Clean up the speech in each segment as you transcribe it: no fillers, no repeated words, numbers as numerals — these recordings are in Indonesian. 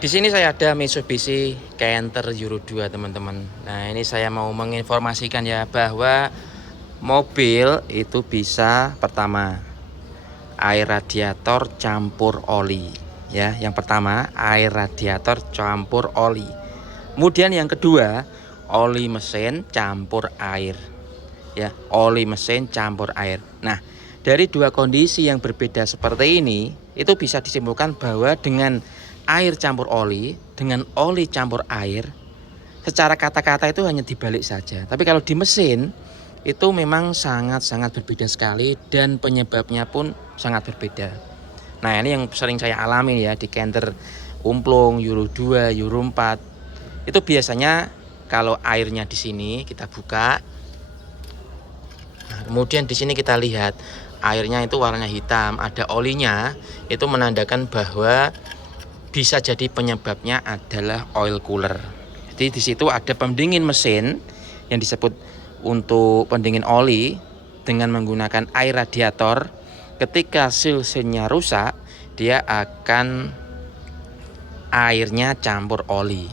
Di sini saya ada Mitsubishi Canter Euro 2 teman-teman. Nah ini saya mau menginformasikan ya bahwa mobil itu bisa pertama air radiator campur oli ya. Yang pertama air radiator campur oli. Kemudian yang kedua oli mesin campur air ya, oli mesin campur air. Nah dari dua kondisi yang berbeda seperti ini itu bisa disimpulkan bahwa dengan air campur oli dengan oli campur air secara kata-kata itu hanya dibalik saja. Tapi kalau di mesin itu memang sangat-sangat berbeda sekali dan penyebabnya pun sangat berbeda. Nah ini yang sering saya alami ya di Canter Umplung Euro 2, Euro 4. Itu biasanya kalau airnya di sini kita buka. Nah, kemudian di sini kita lihat airnya itu warnanya hitam, ada olinya, itu menandakan bahwa bisa jadi penyebabnya adalah oil cooler. Jadi di situ ada pendingin mesin yang disebut untuk pendingin oli dengan menggunakan air radiator. Ketika seal-sealnya rusak, dia akan airnya campur oli.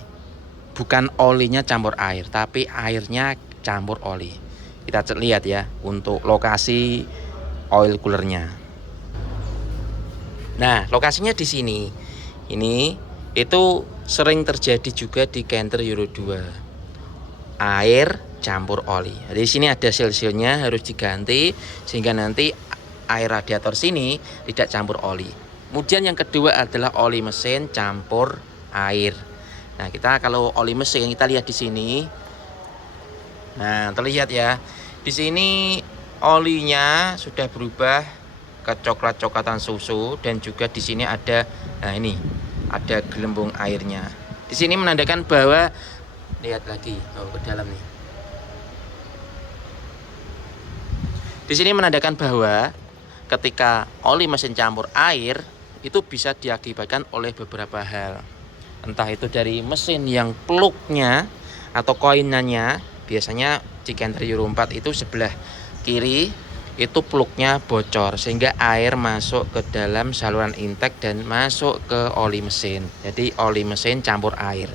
Bukan olinya campur air, tapi airnya campur oli. Kita lihat ya untuk lokasi oil coolernya. Nah, lokasinya di sini. Ini itu sering terjadi juga di Canter Euro 2. Air campur oli. Di sini ada seal-sealnya harus diganti sehingga nanti air radiator sini tidak campur oli. Kemudian yang kedua adalah oli mesin campur air. Nah, kita kalau oli mesin kita lihat di sini. Nah, terlihat ya. Di sini olinya sudah berubah ke coklat-coklatan susu dan juga di sini ada ini ada gelembung airnya. Di sini menandakan bahwa lihat lagi ke dalam nih. Di sini menandakan bahwa ketika oli mesin campur air itu bisa diakibatkan oleh beberapa hal. Entah itu dari mesin yang plugnya atau koinannya, biasanya di Canter Euro 4 itu sebelah kiri itu plugnya bocor sehingga air masuk ke dalam saluran intake dan masuk ke oli mesin. Jadi oli mesin campur air.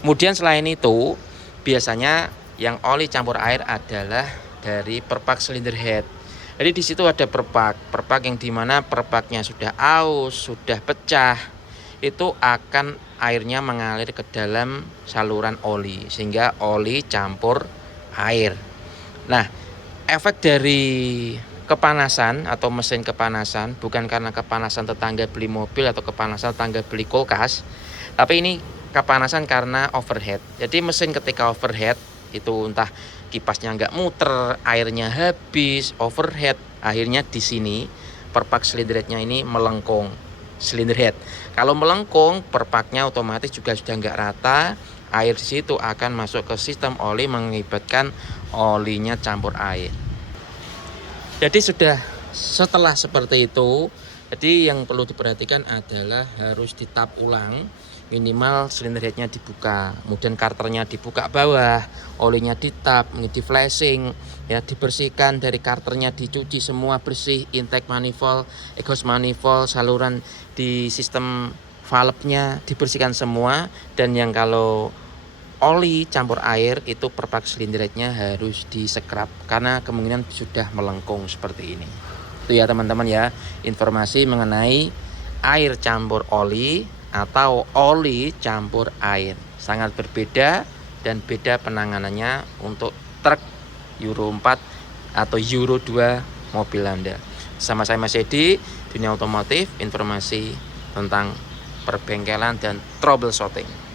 Kemudian selain itu biasanya yang oli campur air adalah dari perpak silinder head. Jadi di situ ada perpak yang dimana perpaknya sudah aus, sudah pecah, itu akan airnya mengalir ke dalam saluran oli sehingga oli campur air. Nah, efek dari kepanasan atau mesin kepanasan bukan karena kepanasan tetangga beli mobil atau kepanasan tetangga beli kulkas, tapi ini kepanasan karena overheat. Jadi mesin ketika overheat itu entah kipasnya nggak muter, airnya habis, overheat, akhirnya di sini perpak silinder headnya ini melengkung. Silinder head kalau melengkung, perpaknya otomatis juga sudah nggak rata, air di situ akan masuk ke sistem oli mengakibatkan olinya campur air. Jadi setelah seperti itu, jadi yang perlu diperhatikan adalah harus ditap ulang, minimal silinder headnya dibuka, kemudian karternya dibuka bawah, olinya ditap, di flashing, ya dibersihkan dari karternya, dicuci semua bersih, intake manifold, exhaust manifold, saluran di sistem valve-nya dibersihkan semua. Dan yang kalau oli campur air itu perpak silinder headnya harus disekrap karena kemungkinan sudah melengkung seperti ini. Itu ya teman-teman ya, informasi mengenai air campur oli atau oli campur air. Sangat berbeda dan beda penanganannya untuk truk Euro 4 atau Euro 2 mobil Anda. Sama saya Mas Edi, dunia otomotif, informasi tentang perbengkelan dan troubleshooting.